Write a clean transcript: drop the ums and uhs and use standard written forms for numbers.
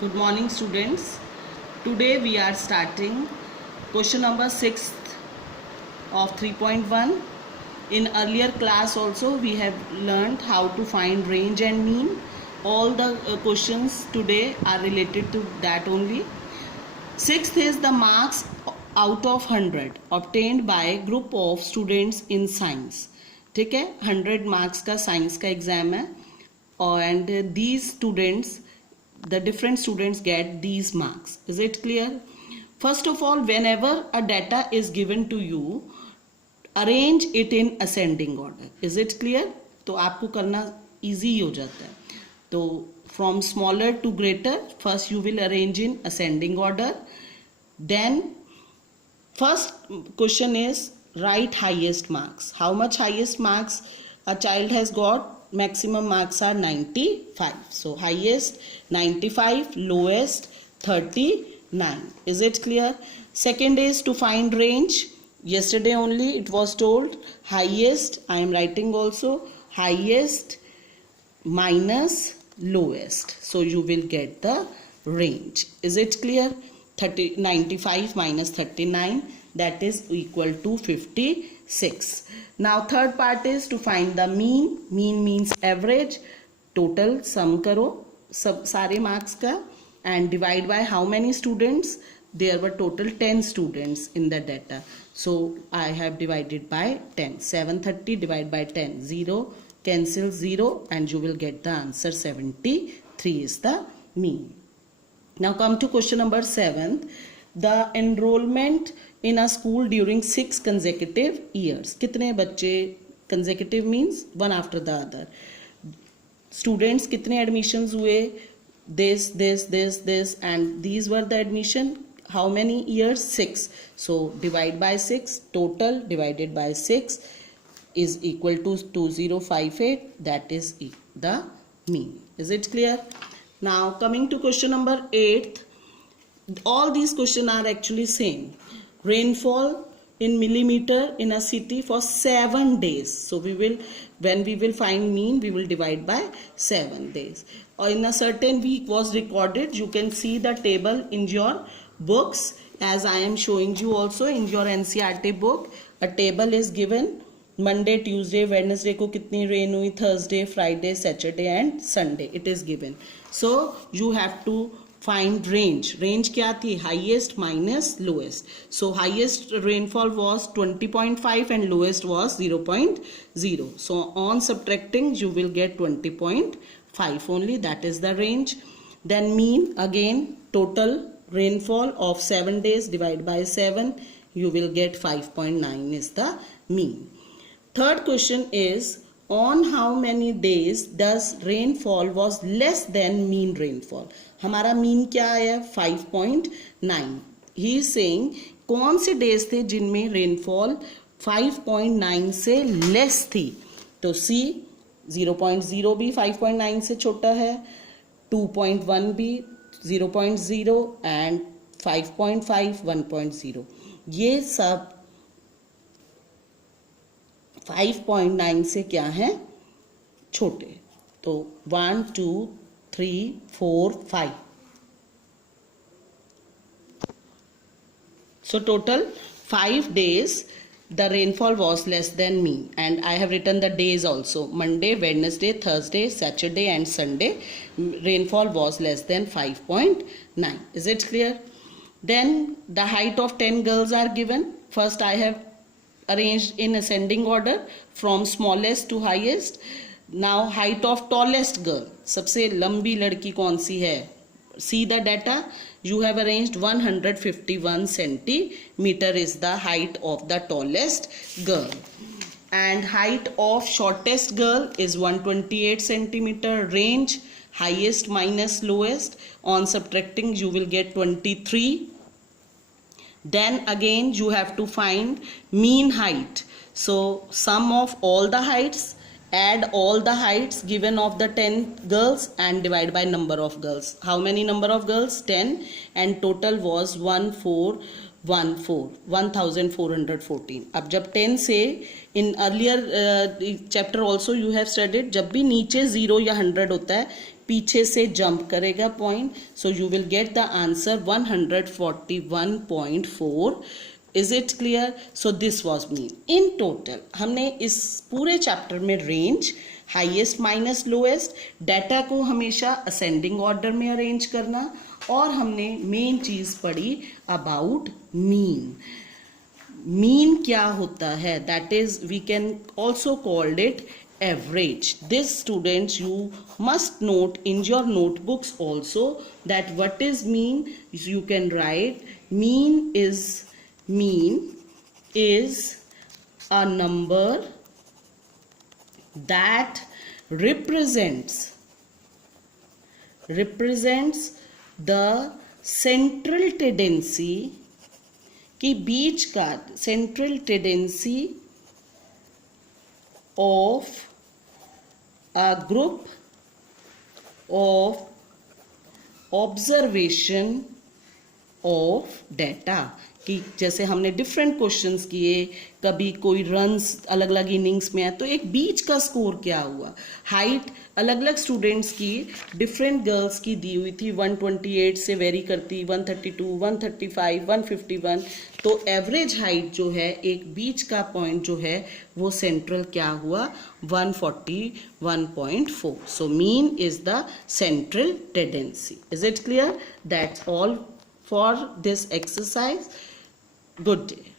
Good morning, students. Today we are starting question number 6 of 3.1. In earlier class also we have learned how to find range and mean. All the questions today are related to that only. Sixth is the marks out of 100 obtained by group of students in science. ठीक है, 100 marks का science का exam है and these students, the different students get these marks. Is it clear? First of all, whenever a data is given to you, arrange it in ascending order. Is it clear? तो आपको करना easy हो जाता है. तो from smaller to greater, first you will arrange in ascending order. Then first question is write highest marks. How much highest marks a child has got? Maximum marks are 95. So highest 95, lowest 39. Is it clear? Second is to find range. Yesterday only it was told highest, I am writing also highest minus lowest. So you will get the range. Is it clear? 95 minus 39, that is equal to 56. Now third part is to find the mean. Mean means average. Total sum करो सब सारे marks का and divide by how many students. There were total 10 students in the data. So I have divided by 10. 730 divided by 10. 0 cancel 0 and you will get the answer 73 is the mean. Now come to question number 7. The enrollment in a school during 6 consecutive years. कितने बच्चे consecutive means one after the other. Students कितने admissions हुए? This and these were the admission. How many years? 6. So divide by 6. Total divided by 6 is equal to 2058. That is the mean. Is it clear? Now coming to question number 8. All these questions are actually same. Rainfall in millimeter in a city for 7 days. So when we will find mean, we will divide by 7 days. Or in a certain week was recorded. You can see the table in your books as I am showing you also in your NCERT book. A table is given. Monday, Tuesday, Wednesday को कितनी rain हुई, Thursday, Friday, Saturday and Sunday it is given. So you have to find range. Range क्या थी? Highest minus lowest. So highest rainfall was 20.5 and lowest was 0.0. So on subtracting you will get 20.5 only. That is the range. Then mean, again total rainfall of 7 days divided by 7, you will get 5.9 is the mean. Third question is, on how many days does rainfall was less than mean rainfall? हमारा mean क्या है? 5.9. He is saying कौन से days थे जिनमें rainfall 5.9 से less थी? तो C 0.0 भी 5.9 से छोटा है, 2.1 भी 0.0 and 5.5 1.0. ये सब 5.9 से क्या है? छोटे. तो 1 2 3 4 5. So total 5 days the rainfall was less than mean, and I have written the days also. Monday, Wednesday, Thursday, Saturday and Sunday rainfall was less than 5.9. Is it clear? Then the height of 10 girls are given. First I have arranged in ascending order from smallest to highest. Now height of tallest girl, सबसे लंबी लड़की कौन सी है? See the data. You have arranged 151 centimeter is the height of the tallest girl, and height of shortest girl is 128 centimeter. Range highest minus lowest, on subtracting you will get 23. Then again you have to find mean height. So sum of all the heights, add all the heights given of the 10 girls and divide by number of girls. How many number of girls? 10, and total was 1414. अब जब 10 से in earlier chapter also you have studied, जब भी नीचे 0 या 100 होता है पीछे से जंप करेगा point, so you will get the answer 141.4. Is it clear? So this was mean. In total हमने इस पूरे चैप्टर में range, highest minus lowest, data को हमेशा असेंडिंग ऑर्डर में अरेंज करना, और हमने मेन चीज पढ़ी अबाउट मीन. मीन क्या होता है? That is we can also called it average. This students, you must note in your notebooks also that what is mean. You can write mean is a number that represents the central tendency के बीच का central tendency of a group of observation of data. कि जैसे हमने different questions किए, कभी कोई runs अलग अलग इनिंग्स में है, तो एक बीच का स्कोर क्या हुआ. हाइट अलग अलग स्टूडेंट्स की, डिफरेंट गर्ल्स की दी हुई थी, 128 से वेरी करती, 132, 135, 151. तो एवरेज हाइट जो है, एक बीच का पॉइंट जो है, वो सेंट्रल क्या हुआ, 141.4. So mean is the central tendency. Is it clear? That's all for this exercise. Good day.